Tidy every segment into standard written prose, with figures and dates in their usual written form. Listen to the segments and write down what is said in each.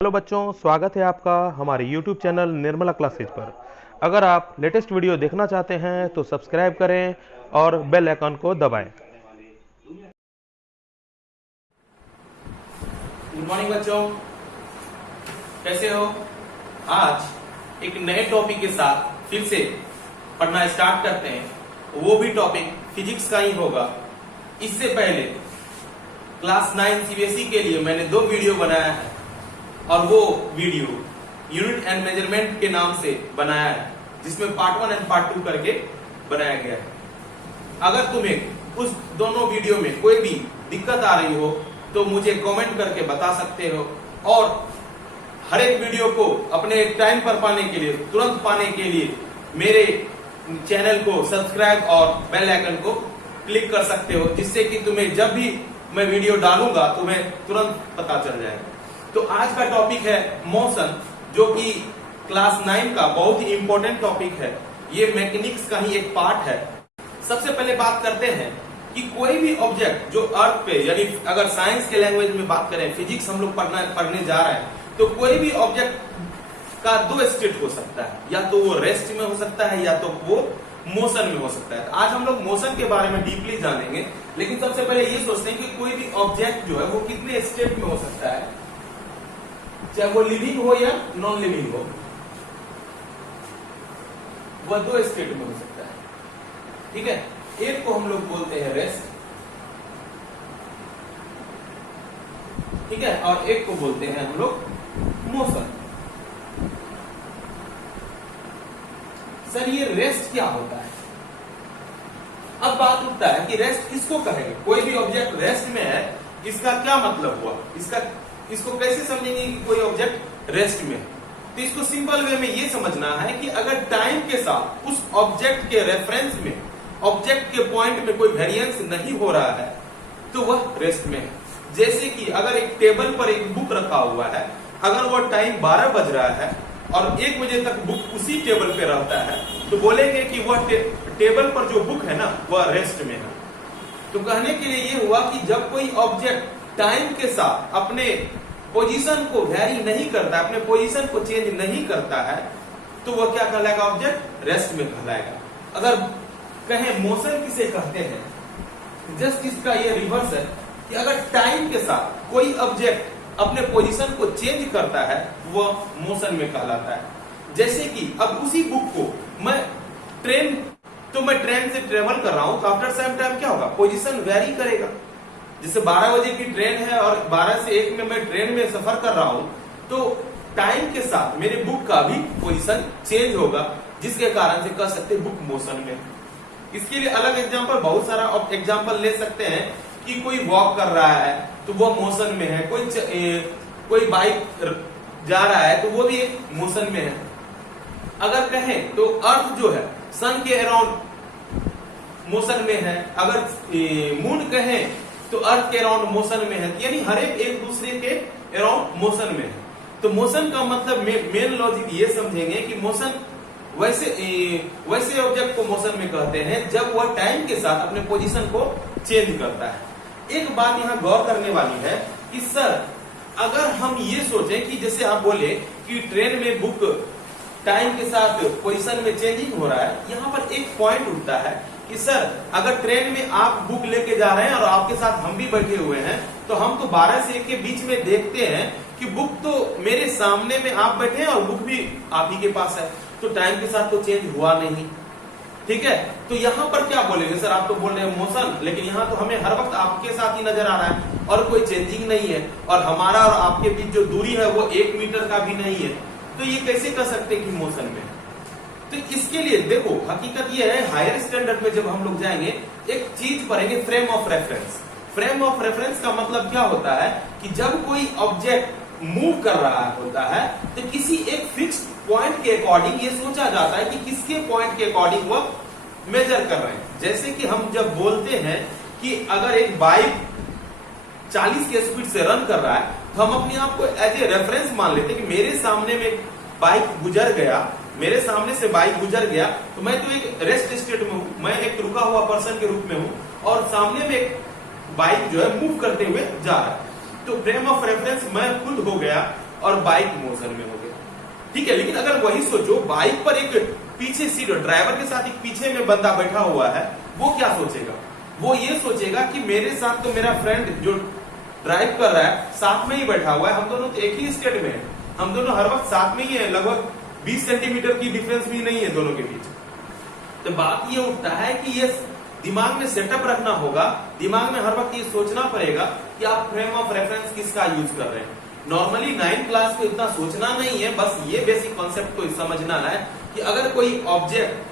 Hello बच्चों, स्वागत है आपका हमारे YouTube चैनल निर्मला क्लासेज पर। अगर आप लेटेस्ट वीडियो देखना चाहते हैं तो सब्सक्राइब करें और बेल आइकन को दबाएं। गुड मॉर्निंग बच्चों, कैसे हो? आज एक नए टॉपिक के साथ फिर से पढ़ना स्टार्ट करते हैं। वो भी टॉपिक फिजिक्स का ही होगा। इससे पहले क्लास 9 सीबीएसई के लिए मैंने 2 वीडियो बनाया है और वो वीडियो यूनिट एंड मेजरमेंट के नाम से बनाया है, जिसमें पार्ट 1 एंड पार्ट 2 करके बनाया गया है। अगर तुम्हें उस दोनों वीडियो में कोई भी दिक्कत आ रही हो तो मुझे कमेंट करके बता सकते हो, और हर एक वीडियो को अपने टाइम पर पाने के लिए, तुरंत पाने के लिए मेरे चैनल को सब्सक्राइब और बेल आइकन को क्लिक कर सकते हो, जिससे कि तुम्हें जब भी मैं वीडियो डालूंगा तुम्हें तुरंत पता चल जाएगा। तो आज का टॉपिक है मोशन, जो कि क्लास 9 का बहुत ही इंपॉर्टेंट टॉपिक है। ये मैकेनिक्स का ही एक पार्ट है। सबसे पहले बात करते हैं कि कोई भी ऑब्जेक्ट जो अर्थ पे, यानी अगर साइंस के लैंग्वेज में बात करें, फिजिक्स हम लोग पढ़ने जा रहे हैं, तो कोई भी ऑब्जेक्ट का 2 स्टेट हो सकता है, या तो वो रेस्ट में हो सकता है या तो वो मोशन में हो सकता है। आज हम लोग मोशन के बारे में डीपली जानेंगे, लेकिन सबसे पहले ये सोचते हैं कि कोई भी ऑब्जेक्ट जो है वो कितने स्टेट में हो सकता है, चाहे वो लिविंग हो या नॉन लिविंग हो, वह 2 स्टेट में हो सकता है। ठीक है, एक को हम लोग बोलते हैं रेस्ट, ठीक है, और एक को बोलते हैं हम लोग मोशन। सर ये रेस्ट क्या होता है? अब बात उठता है कि रेस्ट किसको कहेंगे? कोई भी ऑब्जेक्ट रेस्ट में है, इसका क्या मतलब हुआ? इसको कैसे समझेंगे कि कोई ऑब्जेक्ट रेस्ट में है? तो इसको सिंपल वे में ये समझना है कि अगर टाइम के साथ उस ऑब्जेक्ट के रेफरेंस में, ऑब्जेक्ट के पॉइंट में कोई वेरिएंस नहीं हो रहा है तो वह रेस्ट में है। जैसे कि अगर एक टेबल पर एक बुक रखा हुआ है, अगर वह टाइम 12 बज रहा है और 1 बजे तक बुक उसी टेबल पे रहता है, तो बोलेंगे कि वह टेबल पर जो बुक है ना वह रेस्ट में है। तो कहने के लिए ये हुआ कि जब कोई ऑब्जेक्ट टाइम के साथ अपने पोजीशन को वैरी नहीं करता, अपने पोजीशन को चेंज नहीं करता है, तो वह क्या कहलाएगा? ऑब्जेक्ट रेस्ट में कहलाएगा। अगर कहें मोशन किसे कहते हैं, जस्ट इसका ये रिवर्स है कि अगर टाइम के साथ कोई ऑब्जेक्ट अपने पोजीशन को चेंज करता है वह मोशन में कहलाता है। जैसे कि अब उसी बुक को मैं ट्रेन से ट्रेवल कर रहा हूं, तो आफ्टर सम टाइम क्या होगा? पोजीशन वेरी करेगा। जैसे 12 बजे की ट्रेन है और 12 से 1 में मैं ट्रेन में सफर कर रहा हूं, तो टाइम के साथ मेरे बुक का भी पोजीशन चेंज होगा, जिसके कारण से कह सकते बुक मोशन में। इसके लिए अलग एग्जांपल, बहुत सारा एग्जांपल ले सकते हैं कि कोई वॉक कर रहा है तो वो मोशन में है, कोई बाइक जा रहा है तो वो भी एक मोशन में है। अगर कहें तो अर्थ जो है सन के अराउंड मोशन में है, अगर मून कहें तो अर्थ के अराउंड मोशन में है, यानी हर एक दूसरे के अराउंड मोशन में है। तो मोशन का मतलब मेन लॉजिक ये समझेंगे कि मोशन वैसे ऑब्जेक्ट को मोशन में कहते हैं जब वह टाइम के साथ अपने पोजीशन को चेंज करता है। एक बात यहाँ गौर करने वाली है कि सर अगर हम ये सोचें कि जैसे आप बोले कि ट्रेन में बुक टाइम के साथ पोजीशन में चेंजिंग हो रहा है, यहाँ पर एक पॉइंट उठता है कि सर अगर ट्रेन में आप बुक लेके जा रहे हैं और आपके साथ हम भी बैठे हुए हैं, तो हम तो 12 से 1 के बीच में देखते हैं कि बुक तो मेरे सामने में आप बैठे हैं और बुक भी आप ही के पास है, तो टाइम के साथ तो चेंज हुआ नहीं। ठीक है, तो यहाँ पर क्या बोलेंगे? सर आप तो बोल रहे हैं मोशन, लेकिन यहाँ तो हमें हर वक्त आपके साथ ही नजर आ रहा है और कोई चेंजिंग नहीं है, और हमारा और आपके बीच जो दूरी है वो 1 मीटर का भी नहीं है, तो ये कैसे कह सकते हैं कि मोशन में? तो इसके लिए देखो, हकीकत ये है, हायर स्टैंडर्ड में जब हम लोग जाएंगे एक चीज पढ़ेंगे, frame of reference. Frame of reference का मतलब क्या होता है कि जब कोई ऑब्जेक्ट मूव कर रहा होता है तो किसी एक फिक्स पॉइंट के अकॉर्डिंग ये सोचा जाता है कि किसके पॉइंट के अकॉर्डिंग वो मेजर कर रहे हैं। जैसे कि हम जब बोलते हैं कि अगर एक बाइक 40 के स्पीड से रन कर रहा है, तो हम अपने आप को एज ए रेफरेंस मान लेते हैं कि मेरे सामने में बाइक गुजर गया, मेरे सामने से बाइक गुजर गया, तो मैं तो एक रेस्ट स्टेट में हूं, मैं एक रुका हुआ पर्सन के रूप में हूं, और सामने में एक बाइक जो है मूव करते हुए जा रहा है। तो फ्रेम ऑफ रेफरेंस मैं खुद हो गया और बाइक मोशन में हो गया, ठीक है। लेकिन अगर वही सोचो बाइक पर एक पीछे सीट ड्राइवर के साथ एक पीछे में बंदा बैठा हुआ है, वो क्या सोचेगा? वो ये सोचेगा कि मेरे साथ तो मेरा फ्रेंड जो ड्राइव कर रहा है साथ में ही बैठा हुआ है, हम दोनों तो एक ही स्टेट में है, हम दोनों हर वक्त साथ में ही है, लगभग 20 सेंटीमीटर की डिफरेंस भी नहीं है दोनों के बीच। तो बात ये उठता है कि ये दिमाग में सेटअप रखना होगा, दिमाग में हर वक्त ये सोचना पड़ेगा कि आप फ्रेम ऑफ रेफरेंस किसका यूज कर रहे हैं। नॉर्मली 9th क्लास को इतना सोचना नहीं है, बस ये बेसिक कॉन्सेप्ट को समझना है कि अगर कोई ऑब्जेक्ट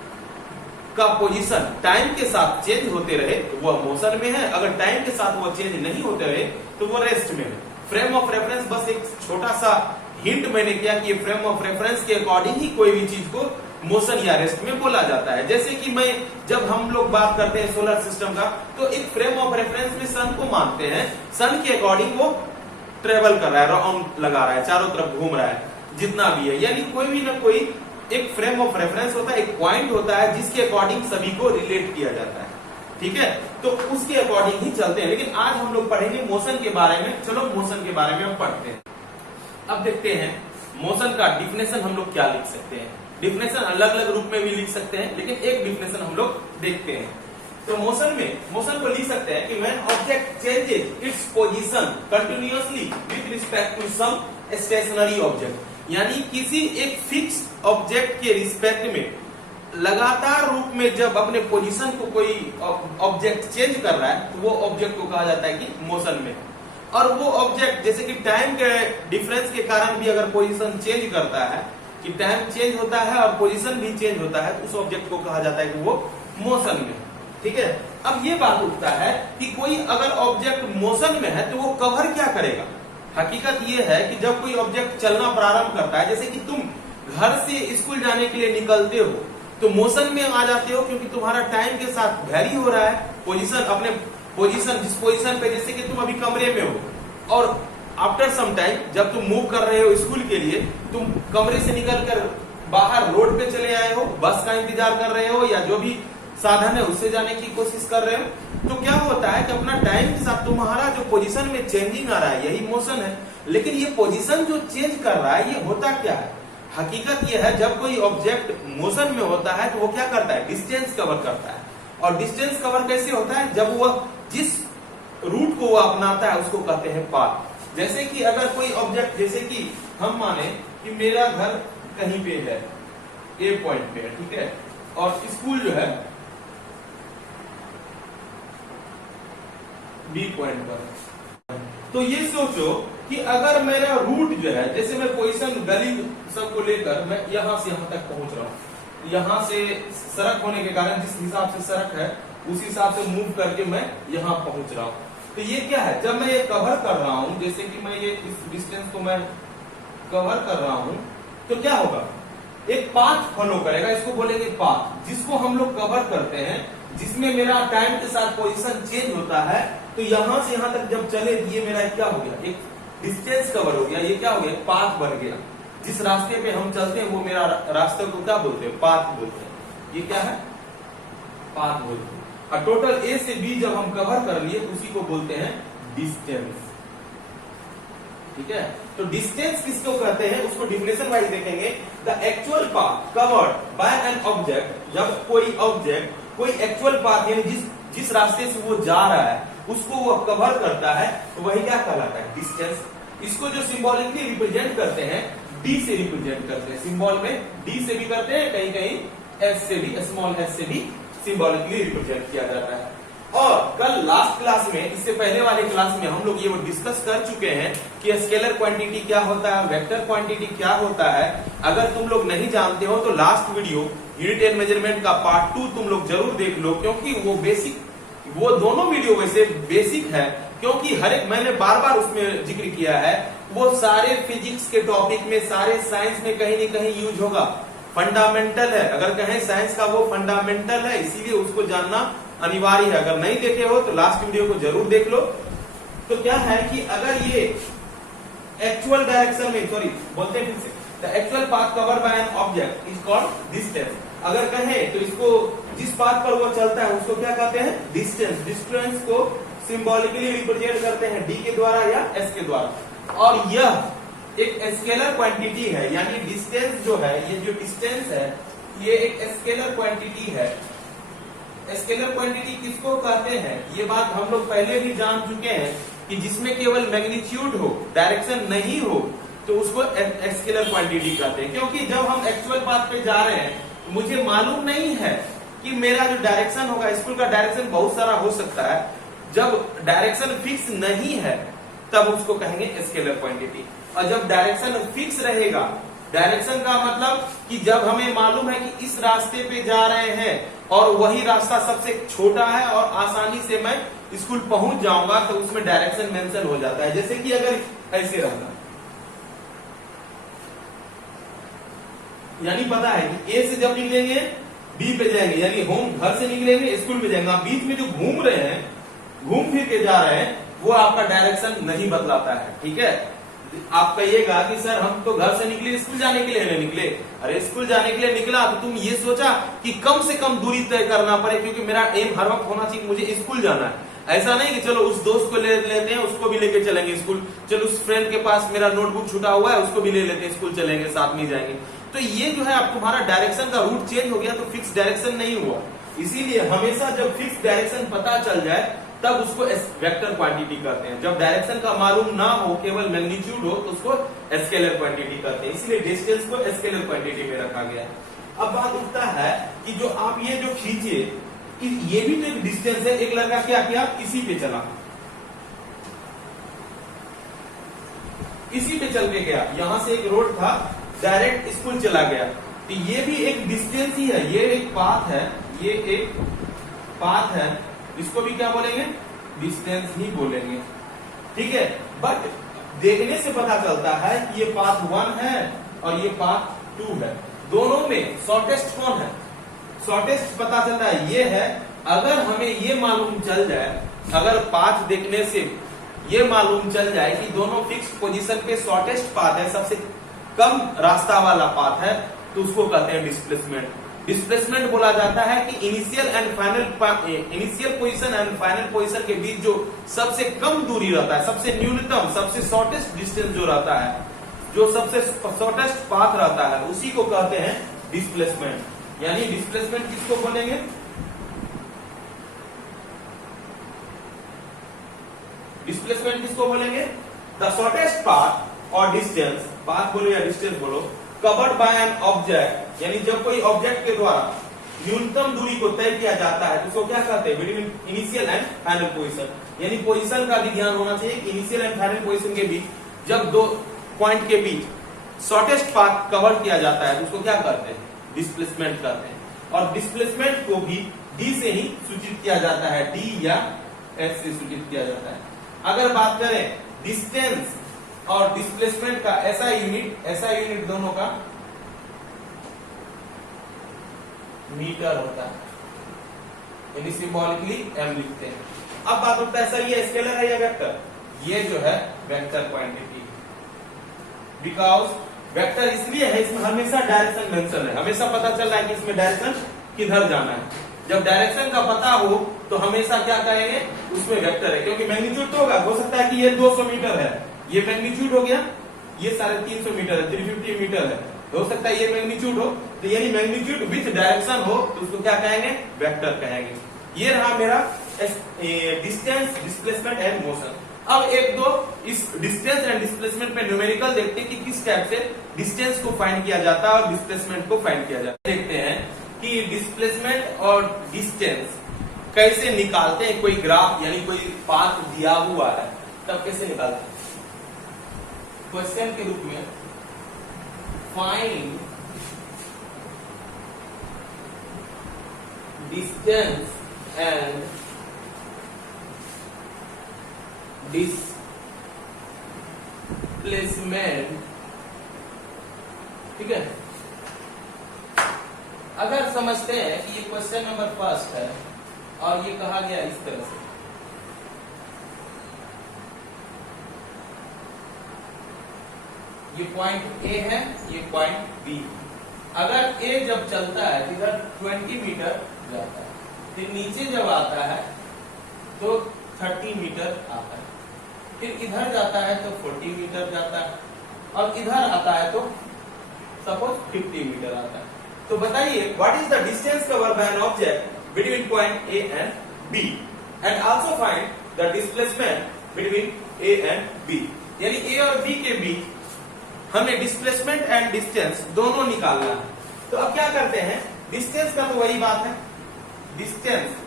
का पोजीशन टाइम के साथ चेंज होते रहे तो वो मोशन में है, अगर टाइम के साथ वो चेंज नहीं होते रहे तो वो रेस्ट में है। फ्रेम ऑफ रेफरेंस बस एक छोटा सा हिंट मैंने किया कि फ्रेम ऑफ रेफरेंस के अकॉर्डिंग ही कोई भी चीज को मोशन या रेस्ट में बोला जाता है। जैसे कि जब हम लोग बात करते हैं सोलर सिस्टम का, तो एक फ्रेम ऑफ रेफरेंस में सन को मानते हैं, सन के अकॉर्डिंग वो ट्रेवल कर रहा है, राउंड लगा रहा है, चारों तरफ घूम रहा है, जितना भी है, यानी कोई भी ना कोई एक फ्रेम ऑफ रेफरेंस होता है, एक पॉइंट होता है जिसके अकॉर्डिंग सभी को रिलेट किया जाता है, ठीक है। तो उसके अकॉर्डिंग ही चलते हैं। लेकिन आज हम लोग पढ़ेंगे मोशन के बारे में। चलो मोशन के बारे में हम पढ़ते हैं। अब देखते हैं मोशन का डिफिनेशन हम लोग क्या लिख सकते हैं। डिफिनेशन अलग अलग रूप में भी लिख सकते हैं, लेकिन एक डिफिनेशन हम लोग देखते हैं। तो मोशन को लिख सकते हैं कि when object changes its position continuously with respect to some stationary object, यानी किसी एक फिक्स ऑब्जेक्ट के रिस्पेक्ट में लगातार रूप में जब अपने पोजीशन को कोई ऑब्जेक्ट चेंज कर रहा है तो वो ऑब्जेक्ट को कहा जाता है कि मोशन में। और वो ऑब्जेक्ट जैसे कि टाइम के डिफरेंस के कारण भी अगर पोजीशन चेंज करता है, कि टाइम चेंज होता है और पोजीशन भी चेंज होता है, तो उस ऑब्जेक्ट को कहा जाता है कि वो मोशन में, ठीक है। अब ये बात उठता है कि कोई अगर ऑब्जेक्ट मोशन में है तो वो कवर क्या करेगा। हकीकत ये है कि जब कोई ऑब्जेक्ट चलना प्रारंभ करता है, जैसे कि तुम घर से स्कूल जाने के लिए निकलते हो तो मोशन में आ जाते हो, क्योंकि तुम्हारा टाइम के साथ वेरी हो रहा है पोजीशन, अपने पोजीशन जिस पोजीशन पे, जैसे कि तुम अभी कमरे में हो और आफ्टर सम टाइम जब तुम मूव कर रहे हो स्कूल के लिए, तुम कमरे से निकलकर बाहर रोड पे चले आए हो, बस का इंतजार कर रहे हो या जो भी साधन है उससे जाने की कोशिश कर रहे हो, तो क्या होता है कि अपना टाइम के साथ तुम्हारा जो पोजीशन में चेंजिंग आ रहा है यही मोशन है। लेकिन ये पोजीशन जो चेंज कर रहा है ये होता क्या है? हकीकत ये है जब कोई ऑब्जेक्ट मोशन में होता है तो वो क्या करता है? डिस्टेंस कवर करता है। और डिस्टेंस कवर कैसे होता है? जब वह जिस रूट को वो अपनाता है उसको कहते हैं पाथ। जैसे कि अगर कोई ऑब्जेक्ट, जैसे कि हम माने कि मेरा घर कहीं पे है, ए पॉइंट पे है, ठीक है, और स्कूल जो है बी पॉइंट पर। तो ये सोचो कि अगर मेरा रूट जो है, जैसे मैं पोजीशन गली सबको लेकर मैं यहां से यहां तक पहुंच रहा हूं, यहां से सड़क होने के कारण जिस हिसाब से सड़क है उस हिसाब से मूव करके मैं यहां पहुंच रहा हूं। तो ये क्या है? जब मैं ये कवर कर रहा हूं, जैसे कि मैं ये इस डिस्टेंस को मैं कवर कर रहा हूं, तो क्या होगा? एक पाथ फॉलो करेगा, इसको बोलेंगे पाथ, जिसको हम लोग कवर करते हैं, जिसमें मेरा टाइम के साथ पोजीशन चेंज होता है। तो यहां से यहां तक जब चले, ये मेरा क्या हो गया? एक डिस्टेंस कवर हो गया, ये क्या हो गया? पाथ बन गया। जिस रास्ते पे हम चलते हैं वो मेरा रास्ते को क्या बोलते हैं? पाथ बोलते हैं। ये क्या है? पाथ बोलते हैं। और टोटल ए से बी जब हम कवर कर लिए उसी को बोलते हैं डिस्टेंस, ठीक है। तो डिस्टेंस किसको कहते हैं उसको डिफिनेशन वाइज देखेंगे। The actual path covered by an object, जब कोई ऑब्जेक्ट कोई एक्चुअल पाथ यानी जिस रास्ते से वो जा रहा है उसको वो कवर करता है, तो वही क्या कहलाता है? डिस्टेंस। इसको जो सिंबॉलिकली रिप्रेजेंट करते हैं डी से रिप्रेजेंट करते हैं, सिंबल में डी से भी करते हैं, कहीं कहीं एस से भी, स्मॉल एस से भी सिंबॉलिकली रिप्रेजेंट किया जाता है। और कल लास्ट क्लास में, इससे पहले वाले क्लास में हम लोग ये वो डिस्कस कर चुके हैं कि स्केलर क्वांटिटी क्या होता है, वेक्टर क्वांटिटी क्या होता है। अगर तुम लोग नहीं जानते हो तो last video unit and measurement का पार्ट 2 तुम लोग जरूर देख लो, क्योंकि वो बेसिक, वो दोनों वीडियो वैसे बेसिक है, क्योंकि हर एक, मैंने बार बार उसमें जिक्र किया है, वो सारे फिजिक्स के टॉपिक में, सारे साइंस में कहीं न कहीं यूज होगा। फंडामेंटल है, अगर कहें साइंस का वो फंडामेंटल है, इसीलिए उसको जानना अनिवार्य है। अगर नहीं देखे हो तो लास्ट वीडियो को जरूर देख लो। तो क्या है कि अगर ये एक्चुअल डायरेक्शन में, सॉरी बोलते हैं फिर से, the actual path cover by an object is called distance. अगर कहें तो इसको, जिस पाथ पर वो चलता है उसको क्या कहते हैं? डिस्टेंस। डिस्टेंस को सिंबॉलिकली रिप्रेजेंट करते हैं डी के द्वारा या एस के द्वारा। और यह एक स्केलर क्वांटिटी है, यानी डिस्टेंस जो है, ये जो डिस्टेंस है ये एक स्केलर क्वांटिटी है। स्केलर क्वांटिटी किसको कहते हैं, ये बात हम लोग पहले भी जान चुके हैं कि जिसमें केवल मैग्नीट्यूड हो, डायरेक्शन नहीं हो, तो उसको स्केलर क्वांटिटी कहते हैं। क्योंकि जब हम एक्चुअल पाथ पे जा रहे हैं, मुझे मालूम नहीं है कि मेरा जो डायरेक्शन होगा, स्कूल का डायरेक्शन बहुत सारा हो सकता है। जब डायरेक्शन फिक्स नहीं है तब उसको कहेंगे स्केलर क्वांटिटी। और जब डायरेक्शन फिक्स रहेगा, डायरेक्शन का मतलब कि जब हमें मालूम है कि इस रास्ते पे जा रहे हैं और वही रास्ता सबसे छोटा है और आसानी से मैं स्कूल पहुंच जाऊंगा, तो उसमें डायरेक्शन मेंशन हो जाता है। जैसे कि अगर ऐसे रहता, यानी पता है कि ए से जब निकलेंगे बी पे जाएंगे, यानी होम घर से निकलेंगे स्कूल पे जाएंगे, आप बीच में जो घूम रहे हैं, घूम फिर के जा रहे हैं, वो आपका डायरेक्शन नहीं बदलाता है। ठीक है, आप कहिएगा कि सर हम तो घर से निकले स्कूल जाने के लिए नहीं निकले। अरे स्कूल जाने के लिए निकला तो तुम ये सोचा कि कम से कम दूरी तय करना पड़े, क्योंकि मेरा एम हर वक्त होना चाहिए मुझे स्कूल जाना है। ऐसा नहीं कि चलो उस दोस्त को ले लेते हैं, उसको भी लेके चलेंगे स्कूल, चलो उस फ्रेंड के पास मेरा नोटबुक छूटा हुआ है, उसको भी ले लेते हैं, स्कूल चलेंगे, साथ में जाएंगे। तो ये जो है आप तुम्हारा डायरेक्शन का रूट चेंज हो गया, तो फिक्स डायरेक्शन नहीं हुआ। इसीलिए हमेशा जब फिक्स डायरेक्शन पता चल जाए तब उसको वेक्टर क्वांटिटी कहते हैं। जब डायरेक्शन का मालूम ना हो, केवल मैग्नीट्यूड हो, तो उसको स्केलर क्वांटिटी कहते हैं। इसलिए डिस्टेंस को स्केलर क्वांटिटी में रखा गया। अब बात उठता है कि जो आप ये जो खींचे, ये भी तो एक डिस्टेंस है। एक लड़का क्या किया, इसी पे चला, इसी पे चल के गया, यहां से एक रोड था, डायरेक्ट स्कूल चला गया, तो ये भी एक डिस्टेंस ही है, ये एक पाथ है, ये एक पाथ है, इसको भी क्या बोलेंगे, डिस्टेंस ही बोलेंगे। ठीक है, बट देखने से पता चलता है कि ये पाथ 1 है और ये पाथ 2 है। दोनों में शॉर्टेस्ट कौन है, शॉर्टेस्ट पता चलता है ये है। अगर हमें ये मालूम चल जाए, अगर पाथ देखने से ये मालूम चल जाए कि दोनों फिक्स पोजीशन पे शॉर्टेस्ट पाथ है, सबसे कम रास्ता वाला पाथ है, तो उसको कहते हैं डिस्प्लेसमेंट। डिस्प्लेसमेंट बोला जाता है कि initial position and final position के बीच जो सबसे कम दूरी रहता है, सबसे न्यूनतम, सबसे शॉर्टेस्ट डिस्टेंस जो रहता है, जो सबसे शॉर्टेस्ट पाथ रहता है, उसी को कहते हैं डिस्प्लेसमेंट। यानी डिस्प्लेसमेंट किसको बोलेंगे, डिस्प्लेसमेंट किसको बोलेंगे, द शॉर्टेस्ट पाथ और डिस्टेंस, पाथ बोलो या डिस्टेंस बोलो, कवर्ड बाय एन ऑब्जेक्ट, यानी जब कोई ऑब्जेक्ट के द्वारा न्यूनतम दूरी को तय किया जाता है तो उसको क्या कहते हैं, between initial and final position. यानी पोजीशन का भी ध्यान होना चाहिए कि इनिशियल एंड फाइनल पोजीशन के बीच जब दो पॉइंट के बीच शॉर्टेस्ट पाथ कवर किया जाता है तो उसको क्या कहते हैं, डिस्प्लेसमेंट कहते हैं। और डिस्प्लेसमेंट को भी डी से ही सूचित किया जाता है, डी या एस से सूचित किया जाता है। अगर बात करें डिस्टेंस और डिस्प्लेसमेंट का, ऐसा यूनिट दोनों का मीटर होता है, यानी सिंबॉलिकली एम लिखते हैं। अब बात होता है सर ये स्केलर है या वेक्टर, ये जो है वेक्टर क्वांटिटी, बिकॉज वेक्टर इसलिए है इसमें हमेशा डायरेक्शन मेंशन है, हमेशा पता चल रहा है कि इसमें डायरेक्शन किधर जाना है। जब डायरेक्शन का पता हो तो हमेशा क्या करेंगे, उसमें वेक्टर है, क्योंकि मैग्नीट्यूड तो होगा, हो सकता है कि ये 200 मीटर है, ये मैग्नीट्यूड हो गया, ये 350 मीटर है, 350 मीटर है, हो सकता है ये मैग्नीट्यूड हो, तो यानी मैग्नीट्यूड विथ डायरेक्शन हो तो उसको क्या कहेंगे, वेक्टर कहेंगे। ये रहा मेरा डिस्टेंस, डिस्प्लेसमेंट एंड मोशन। अब एक दो इस डिस्टेंस एंड डिस्प्लेसमेंट पे न्यूमेरिकल देखते हैं कि किस टाइप से डिस्टेंस को फाइंड किया जाता है और डिस्प्लेसमेंट को फाइंड किया जाता है। देखते हैं कि डिस्प्लेसमेंट और डिस्टेंस कैसे निकालते हैं। कोई ग्राफ यानी कोई पाथ दिया हुआ है तब कैसे निकालते हैं, क्वेश्चन के रूप में फाइंड डिस्टेंस एंड डिस्प्लेसमेंट, ठीक है। अगर समझते हैं कि ये क्वेश्चन नंबर फर्स्ट है और ये कहा गया इस तरह से, ये पॉइंट ए है, ये पॉइंट बी। अगर ए जब चलता है इधर 20 मीटर जाता है, फिर नीचे जब आता है तो 30 मीटर आता है, फिर इधर जाता है तो 40 मीटर जाता है, और इधर आता है तो सपोज 50 मीटर आता है। तो बताइए what is the distance cover by an object between point A and B and also find the displacement between A and B. यानी ए और बी के बीच हमें डिस्प्लेसमेंट एंड डिस्टेंस दोनों निकालना है। तो अब क्या करते हैं, डिस्टेंस का तो वही बात है, डिस्टेंस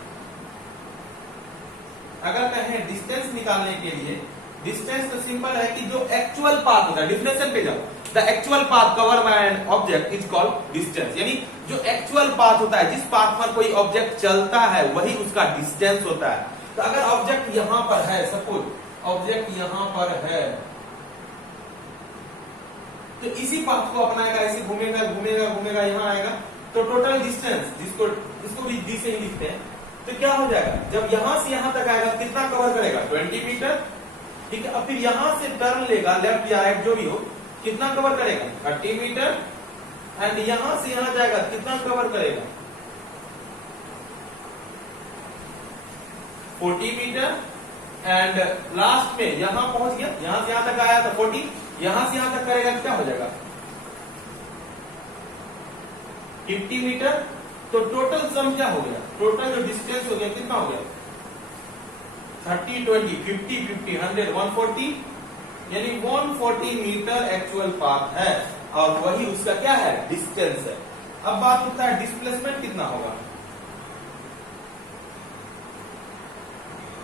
अगर कहें डिस्टेंस निकालने के लिए, डिस्टेंस तो सिंपल है कि जो एक्चुअल पाथ होता है, डिफिनेशन पे जाओ, the actual path cover by an object is called distance. यानी जो एक्चुअल पाथ होता है, जिस पाथ पर कोई ऑब्जेक्ट चलता है, वही उसका डिस्टेंस होता है। तो अगर ऑब्जेक्ट यहां पर है, सपोज ऑब्जेक्ट यहां पर है, तो इसी पाथ को अपनाएगा, ऐसे घूमेगा घूमेगा घूमेगा, यहां आएगा, तो टोटल डिस्टेंस जिसको भी डी से ही लिखते हैं, तो क्या हो जाएगा, जब यहां से यहां तक आएगा कितना कवर करेगा, 20 मीटर। ठीक है, अब फिर यहां से टर्न लेगा, लेफ्ट या राइट जो भी हो, कितना कवर करेगा, 30 मीटर। एंड यहां से यहां जाएगा, कितना कवर करेगा, 40 मीटर। एंड लास्ट में यहां पहुंच गया, यहां से यहां तक आया था 40, यहां से यहां तक करेगा, क्या हो जाएगा, 50 मीटर। तो टोटल सम क्या हो गया, टोटल जो डिस्टेंस हो गया कितना हो गया, 30, 20, 50, 50, 100, 140, यानी 140 मीटर एक्चुअल पाथ है और वही उसका क्या है, डिस्टेंस है। अब बात होता है डिस्प्लेसमेंट कितना होगा।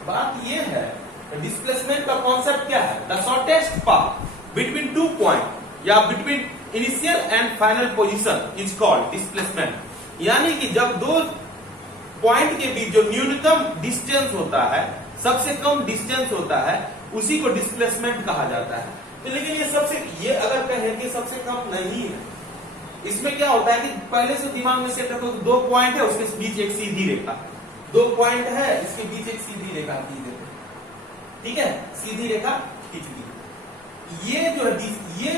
बात ये है डिस्प्लेसमेंट का कॉन्सेप्ट क्या है, the shortest path between 2 point या between initial and final position is called displacement. यानी कि जब दो पॉइंट के बीच जो न्यूनतम डिस्टेंस होता है, सबसे कम डिस्टेंस होता है, उसी को डिस्प्लेसमेंट कहा जाता है। तो लेकिन ये अगर कहें कि सबसे कम नहीं है, इसमें क्या होता है कि पहले से दिमाग में सेट रखो, 2 पॉइंट है, उसके बीच एक सीधी रेखा, 2 पॉइंट है, इसके बीच एक सीधी रेखा खींच देते, ठीक है, सीधी रेखा खींच दी। ये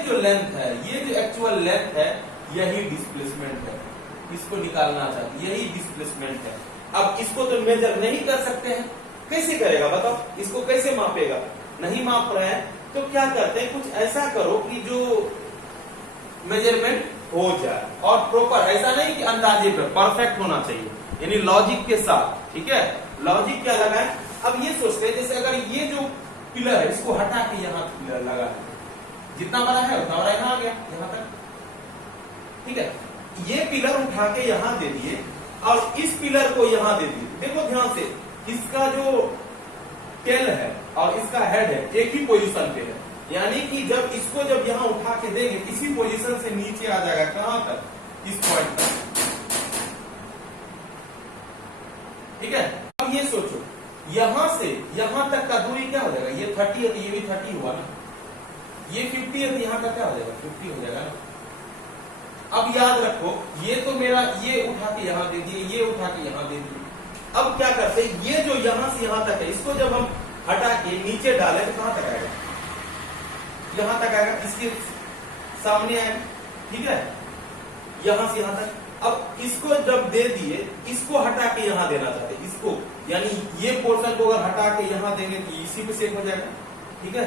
जो लेंथ है, ये जो एक्चुअल लेंथ है, यही डिस्प्लेसमेंट है। इसको निकालना चाहते, यही डिस्प्लेसमेंट है। अब इसको तो मेजर नहीं कर सकते हैं, कैसे करेगा बताओ, इसको कैसे मापेगा, नहीं माप रहे हैं, तो क्या करते हैं, कुछ ऐसा करो कि जो मेजरमेंट हो जाए और प्रॉपर, ऐसा नहीं कि अंदाजे पर, परफेक्ट होना चाहिए, यानी लॉजिक के साथ। ठीक है, लॉजिक क्या लगाए, अब ये सोचते हैं जैसे अगर ये जो पिलर है, इसको हटा के यहाँ पिलर लगा, जितना बड़ा है उतना बड़ा यहाँ आ गया, यहाँ तक, ठीक है, ये पिलर उठा के यहाँ दे दिए और इस पिलर को यहाँ दे दिए। देखो ध्यान से, इसका जो टेल है और इसका हेड है एक ही पोजीशन पे है, यानी कि जब इसको जब यहाँ उठा के देंगे, इसी पोजीशन से नीचे आ जाएगा, कहां तक, इस पॉइंट तक। ठीक है, अब ये सोचो, यहां से यहां तक का दूरी क्या हो जाएगा, ये 30 है तो ये भी 30 हुआ ना, ये 50 है तो यहाँ का क्या हो जाएगा, 50 हो जाएगा ना। अब याद रखो, ये तो मेरा, ये उठा के यहाँ दे दिए, ये उठा के यहाँ दे दिए। अब क्या करते हैं, ये जो यहां से यहां तक है, इसको जब हम हटा के नीचे डालें तो कहां तक आएगा, यहां तक आएगा, इसके सामने आएगा। ठीक है, यहां से यहां तक। अब इसको जब दे दिए, इसको हटा के यहां देना चाहते, इसको, यानी ये पोर्शन को अगर हटा के यहां देंगे तो इसी पे सेट हो जाएगा। ठीक है,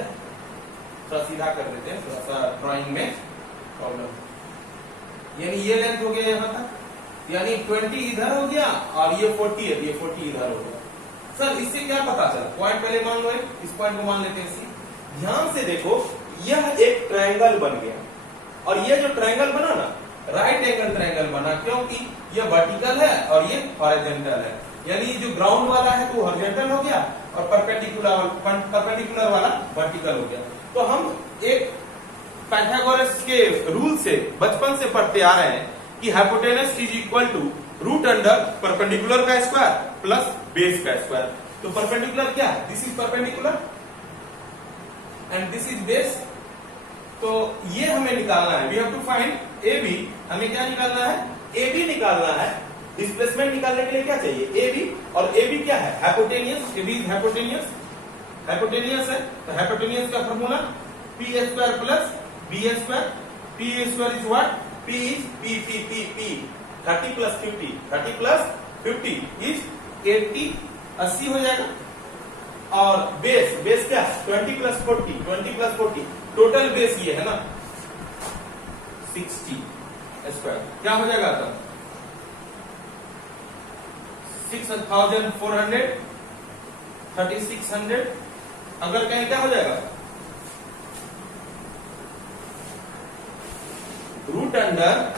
थोड़ा सीधा कर देते हैं, थोड़ा सा ड्राइंग में प्रॉब्लम। यानी ये लेंथ हो गया यहां तक, यानी 20 इधर हो गया और ये 40 है, ये 40 इधर हो गया। सर इससे क्या पता चला, पॉइंट पहले मान लो, इस पॉइंट को मान लेते हैं। ध्यान से देखो, यह एक ट्रायंगल बन गया और ये जो ट्रायंगल बना ना, राइट एंगल ट्रायंगल बना, क्योंकि ये वर्टिकल है और ये हॉरिजॉन्टल है। यानी जो ग्राउंड वाला है तो हॉरिजॉन्टल हो गया और परपेंडिकुलर वाला वर्टिकल हो गया। तो हम एक पाइथागोरस के रूल से बचपन से पढ़ते आ रहे हैं कि hypotenuse is equal to root under perpendicular का स्क्वायर प्लस बेस का स्क्वायर। तो परपेंडिकुलर क्या है, this is perpendicular and this is base. तो ये हमें निकालना है, we have to find A B. हमें क्या निकालना है, ए बी निकालना है। डिस्प्लेसमेंट निकालने के लिए क्या चाहिए, ए बी, और ए बी क्या है, hypotenuse. A B is hypotenuse, hypotenuse है तो हाइपोटेनियस का formula P square plus B square. P square is what, P is P P P P 30 plus 50, 30 plus 50 is 80, 80 हो जाएगा। और बेस, बेस क्या है, 20 प्लस 40, 20 प्लस 40, टोटल बेस ये है ना, 60 स्क्वायर क्या हो जाएगा तब 6400 3600 अगर कहें क्या हो जाएगा रूट अंडर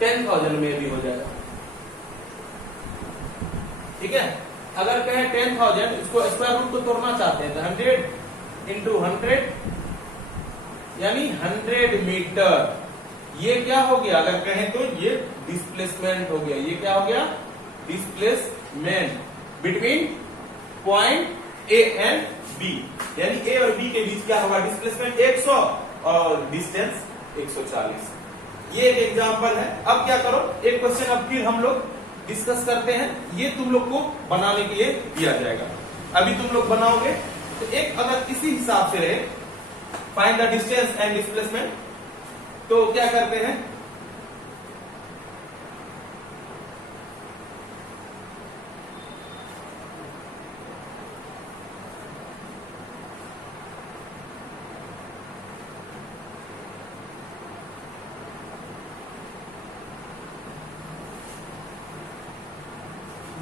10,000 में भी हो जाएगा। ठीक है, अगर कहें 10,000 इसको स्क्वायर रूट को तोड़ना चाहते हैं तो 100 इंटू 100 यानी 100 मीटर। ये क्या हो गया अगर कहें तो ये डिस्प्लेसमेंट हो गया। ये क्या हो गया displacement between point A and B, यानी ए और बी के बीच क्या होगा डिस्प्लेसमेंट 100 और डिस्टेंस 140। ये एक एग्जांपल है। अब क्या करो एक क्वेश्चन अब फिर हम लोग डिस्कस करते हैं। ये तुम लोग को बनाने के लिए दिया जाएगा, अभी तुम लोग बनाओगे तो एक अगर इसी हिसाब से रहे find the distance and displacement तो क्या करते हैं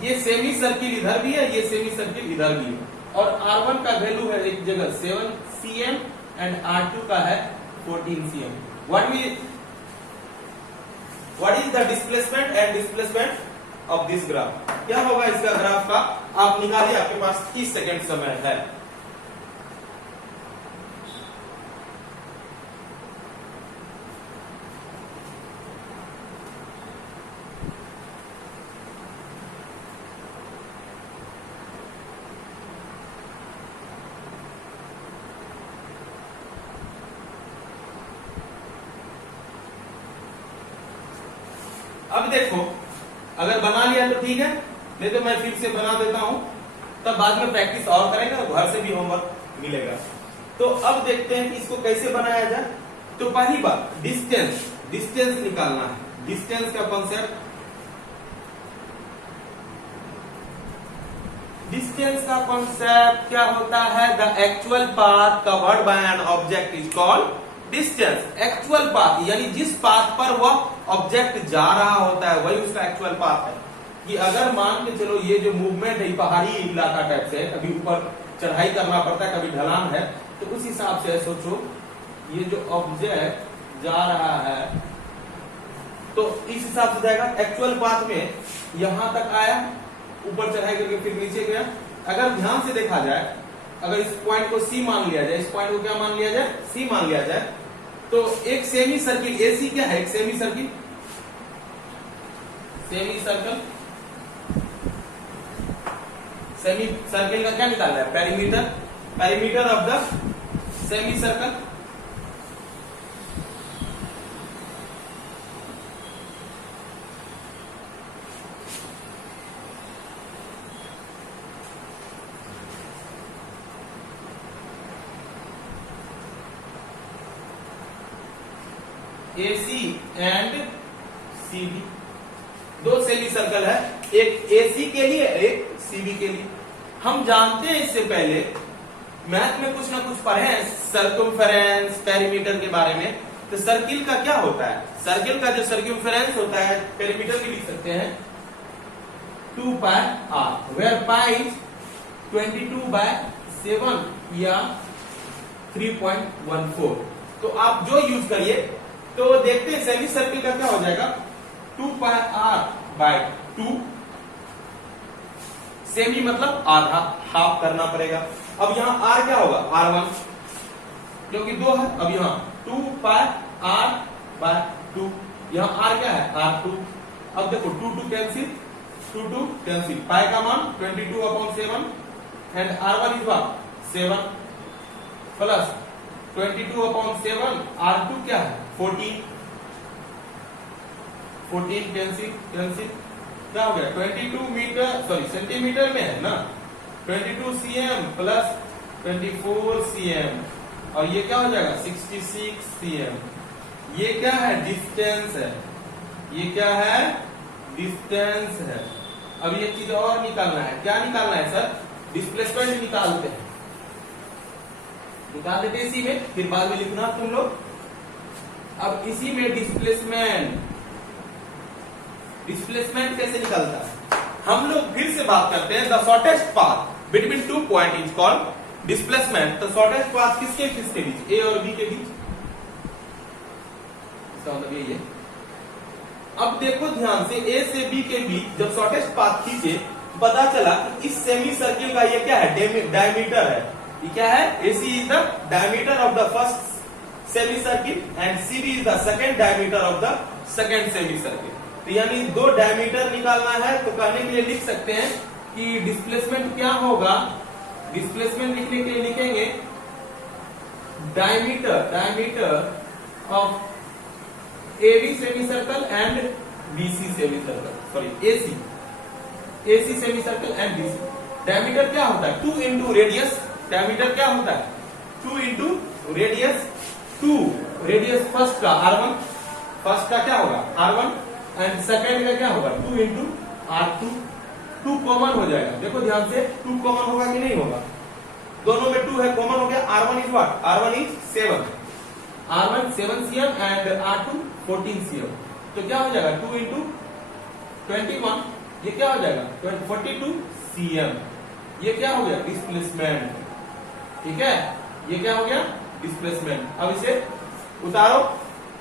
ये सेमी सर्किल इधर भी है, ये सेमी सर्किल इधर भी है और R1 का वैल्यू है एक जगह 7 cm एंड R2 का है 14 cm। What is the displacement and displacement of this graph? क्या होगा इसका ग्राफ का आप निकालिए, आपके पास 30 सेकेंड समय है। अब देखो अगर बना लिया तो ठीक है, नहीं तो मैं फिर से बना देता हूं, तब बाद में प्रैक्टिस और करेंगे और घर से भी होमवर्क मिलेगा। तो अब देखते हैं कि इसको कैसे बनाया जाए। तो पहली बात डिस्टेंस निकालना है। डिस्टेंस का कॉन्सेप्ट, डिस्टेंस का कॉन्सेप्ट क्या होता है the actual path covered by an object is called distance. Actual path यानी जिस पाथ पर वह ऑब्जेक्ट जा रहा होता है वही उसका एक्चुअल पाथ है। कि अगर मान के चलो ये जो मूवमेंट है पहाड़ी इलाका टाइप से, कभी ऊपर चढ़ाई करना पड़ता है कभी ढलान है, तो उस हिसाब से सोचो ये जो ऑब्जेक्ट जा रहा है तो इस हिसाब से जाएगा। एक्चुअल पाथ में यहां तक आया, ऊपर चढ़ाई करके फिर नीचे गया। अगर ध्यान से देखा जाए, अगर इस पॉइंट को सी मान लिया जाए, इस पॉइंट को क्या मान लिया जाए सी मान लिया जाए, तो एक सेमी सर्किल एसी क्या है एक सेमी सर्किल का क्या निकालना है perimeter of the semi circle. AC and CB दो सेमी सर्कल है, एक AC के लिए एक CB के लिए। हम जानते हैं इससे पहले मैथ में कुछ ना कुछ पढ़े हैं सर्कमफेरेंस पेरीमीटर के बारे में। तो सर्किल का क्या होता है, सर्किल का जो सर्कमफेरेंस होता है पेरीमीटर भी लिख सकते हैं 2 पाई r, वेयर पाई इज 22/7 या 3.14। तो आप जो यूज करिए तो देखते हैं सेमी सर्किल का क्या हो जाएगा 2 पाई r/2। सेमी मतलब आधा, हाफ करना पड़ेगा। अब यहाँ r क्या होगा r1 क्योंकि 2 है। अब यहाँ 2 पाई r/2, यहाँ r क्या है r2। अब देखो 2 कैंसिल, 2 कैंसिल, पाई का मान 22/7 and r1 is 7 plus 22/7 r2 क्या है 14 कैंसिल क्या हो गया 22 मीटर सॉरी सेंटीमीटर में है ना 22 cm प्लस 24 cm और ये क्या हो जाएगा 66 cm। ये क्या है डिस्टेंस है, ये क्या है डिस्टेंस है। अब ये चीज और निकालना है, क्या निकालना है सर डिस्प्लेसमेंट निकालते हैं। निकाल देते इसी में, फिर बाद में लिखना तुम लोग। अब इसी में डिस्प्लेसमेंट कैसे निकलता है हम लोग फिर से बात करते हैं। The shortest path between 2 point is called displacement. The shortest path किसके बीच, ए और बी के बीच, इसका मतलब यही है। अब देखो ध्यान से, ए से बी के बीच जब शॉर्टेस्ट पाथ खींचे, पता चला कि इस सेमी सर्किल का ये क्या है, डायमीटर है। ये क्या है, AC is the diameter of the first semi circle and CB is the second diameter of the second semi circle. तो यानी 2 डायमीटर निकालना है, तो कहने के लिए लिख सकते हैं कि डिस्प्लेसमेंट क्या होगा। डिस्प्लेसमेंट लिखने के लिए लिखेंगे diameter of AB semi circle and BC semi circle, sorry AC semi circle and BC। Diameter क्या होता है, 2 इंटू रेडियस। डायमीटर क्या होता है, 2 इंटू रेडियस। 2 रेडियस फर्स्ट का R1, फर्स्ट का क्या होगा R1 एंड सेकंड का क्या होगा 2 इंटू R2। 2 कॉमन हो जाएगा, देखो ध्यान से, 2 कॉमन होगा कि नहीं होगा, दोनों में 2 है, कॉमन हो गया। R1 is what, R1 is 7 cm and R2 14 cm। तो क्या हो जाएगा 2 इंटू 21, ये क्या हो जाएगा 42 cm। ये क्या हो गया डिस्प्लेसमेंट, ठीक है, ये क्या हो गया डिस्प्लेसमेंट। अब इसे उतारो,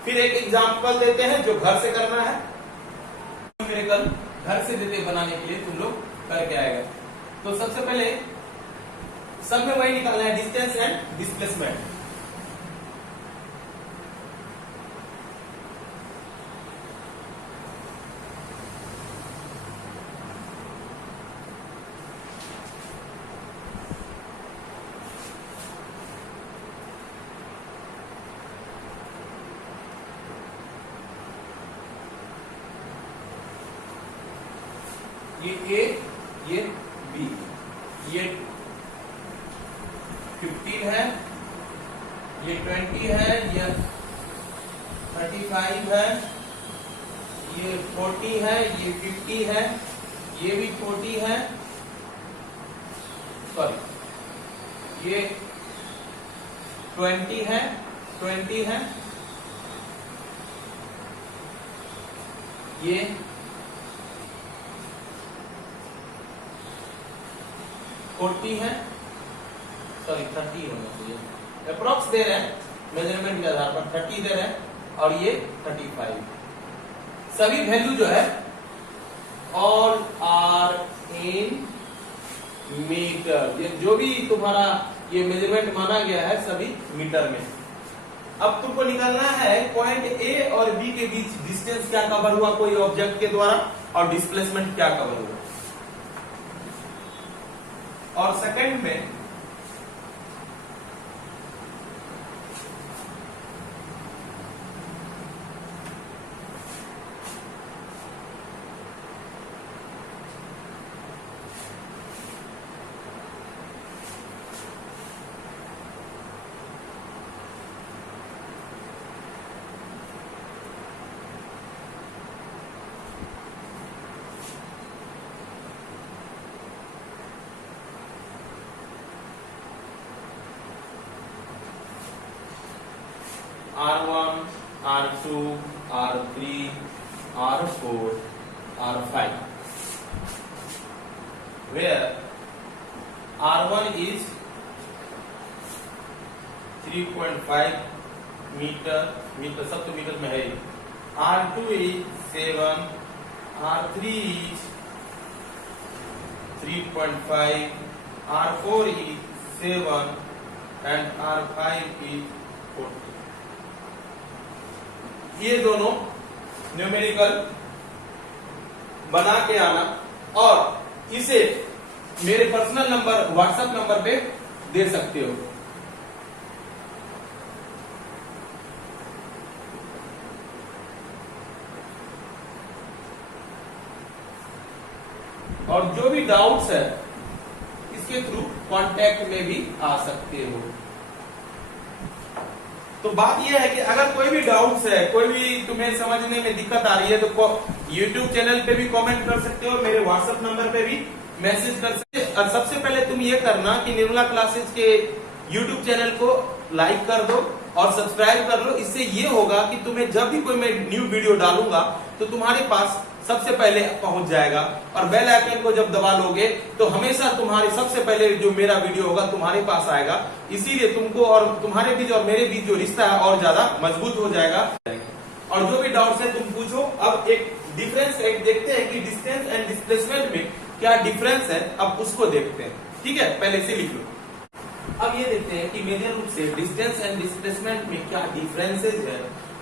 फिर एक एग्जांपल देते हैं जो घर से करना है। मेरे कल घर से देते बनाने के लिए तुम लोग करके आएगा। तो सबसे पहले सब में वही निकालना है, डिस्टेंस एंड डिस्प्लेसमेंट। ये A, ये B, ये 15 है, ये 20 है, ये 35 है, ये 40 है, ये 50 है, ये भी 40 है, सॉरी ये 20 है, ये 40 है, सॉरी 30 होना चाहिए, अप्रोक्स दे रहे हैं मेजरमेंट के आधार पर 30 दे रहे हैं, और ये 35। सभी वैल्यू जो है ऑल आर इन मीटर, ये जो भी तुम्हारा ये मेजरमेंट माना गया है सभी मीटर में। अब तुमको निकालना है पॉइंट ए और बी के बीच डिस्टेंस क्या कवर हुआ कोई ऑब्जेक्ट के द्वारा, और डिस्प्लेसमेंट क्या कवर हुआ। और सेकंड में R1, R2, R3, R4, R5, where R1 is 3.5 metre, सब तो मीटर में है। R2 is 7, R3 is 3.5, R4 is 7 and R5 is 40। ये दोनों न्यूमेरिकल बना के आना और इसे मेरे पर्सनल नंबर व्हाट्सएप नंबर पे दे सकते हो। और जो भी डाउट्स है इसके थ्रू कांटेक्ट में भी आ सकते हो। तो बात यह है कि अगर कोई भी डाउट्स है, कोई भी तुम्हें समझने में दिक्कत आ रही है, तो YouTube चैनल पे भी कमेंट कर सकते हो, मेरे व्हाट्सएप नंबर पे भी मैसेज कर सकते हो। और सबसे पहले तुम ये करना कि निर्मला क्लासेस के यूट्यूब चैनल को लाइक कर दो और सब्सक्राइब कर लो। इससे ये होगा कि तुम्हें जब भी कोई मैं न्यू वीडियो डालूंगा तो तुम्हारे पास सबसे पहले पहुंच जाएगा, और बेल आइकन को जब दबा लोगे तो हमेशा तुम्हारे सबसे पहले जो मेरा वीडियो होगा तुम्हारे पास आएगा। इसीलिए तुमको और तुम्हारे बीच और मेरे बीच जो रिश्ता है और ज्यादा मजबूत हो जाएगा। और जो भी डाउट्स है तुम पूछो। अब एक डिफरेंस एक देखते हैं कि डिस्टेंस एंड डिस्प्लेसमेंट में क्या डिफरेंस है, अब उसको देखते हैं। ठीक है, पहले से लिख लो। अब ये देखते हैं कि मेजर रूप से डिस्टेंस एंड डिस्प्लेसमेंट में क्या डिफरेंसेस है,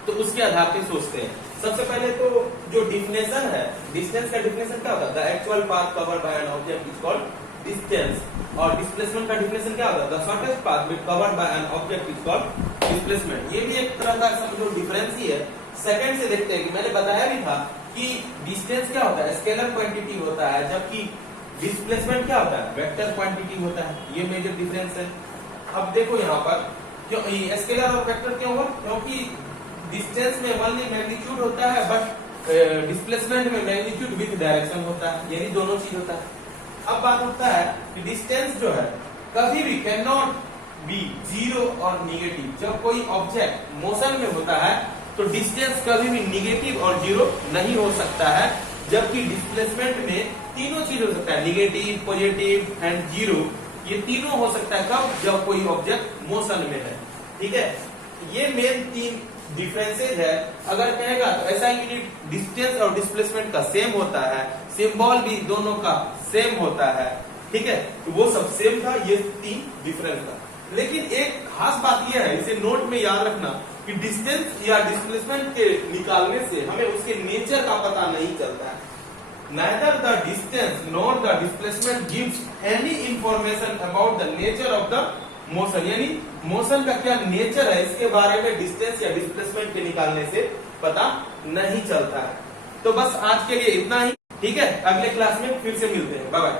तो उसके आधार पे सोचते हैं। सबसे पहले तो जो डिफिनेशन है, डिस्टेंस का डिफिनेशन क्या होता है? The actual path covered by an object is called distance. और डिस्प्लेसमेंट का डिफिनेशन क्या होता है? The shortest path covered by an object is called displacement. ये भी एक तरह का समझो डिफरेंस ही है। सेकंड से देखते हैं कि मैंने बताया भी था कि डिस्टेंस क्या होता है? स्केलर क्वांटिटी होता है, जबकि डिस्प्लेसमेंट क्या होता है? वेक्टर क्वांटिटी होता है। ये मेजर डिफरेंस है। अब देखो यहाँ पर क्यों स्केलर और वेक्टर क्यों हुआ? क्योंकि डिस्टेंस में ओनली मैग्नीट्यूड होता है, बट डिस्प्लेसमेंट में मैग्नीट्यूड विद डायरेक्शन होता है, यानी दोनों चीज होता है। अब बात होता है कि डिस्टेंस जो है कभी भी कैन नॉट बी जीरो और निगेटिव। जब कोई ऑब्जेक्ट मोशन में होता है तो डिस्टेंस कभी भी निगेटिव और जीरो नहीं हो सकता है, जबकि डिस्प्लेसमेंट में तीनों चीज हो सकता है, निगेटिव, पॉजिटिव एंड जीरो। ये तीनों हो सकता है कब? जब कोई ऑब्जेक्ट मोशन में है। ठीक है, ये मेन तीन डिफरेंसेज है। अगर कहेगा तो ऐसा ही कि डिस्टेंस और डिस्प्लेसमेंट का सेम होता है, सिंबल भी दोनों का सेम होता है। ठीक है, तो वो सब सेम था, ये तीन डिफरेंस था। लेकिन एक खास बात यह है, इसे नोट में याद रखना कि डिस्टेंस या डिस्प्लेसमेंट के निकालने से हमें उसके नेचर का पता नहीं चलता है। Neither the distance nor the displacement gives any information about the nature of the motion, यानी मोशन का क्या नेचर है इसके बारे में डिस्टेंस या डिस्प्लेसमेंट के निकालने से पता नहीं चलता है। तो बस आज के लिए इतना ही। ठीक है, अगले क्लास में फिर से मिलते हैं। Bye bye.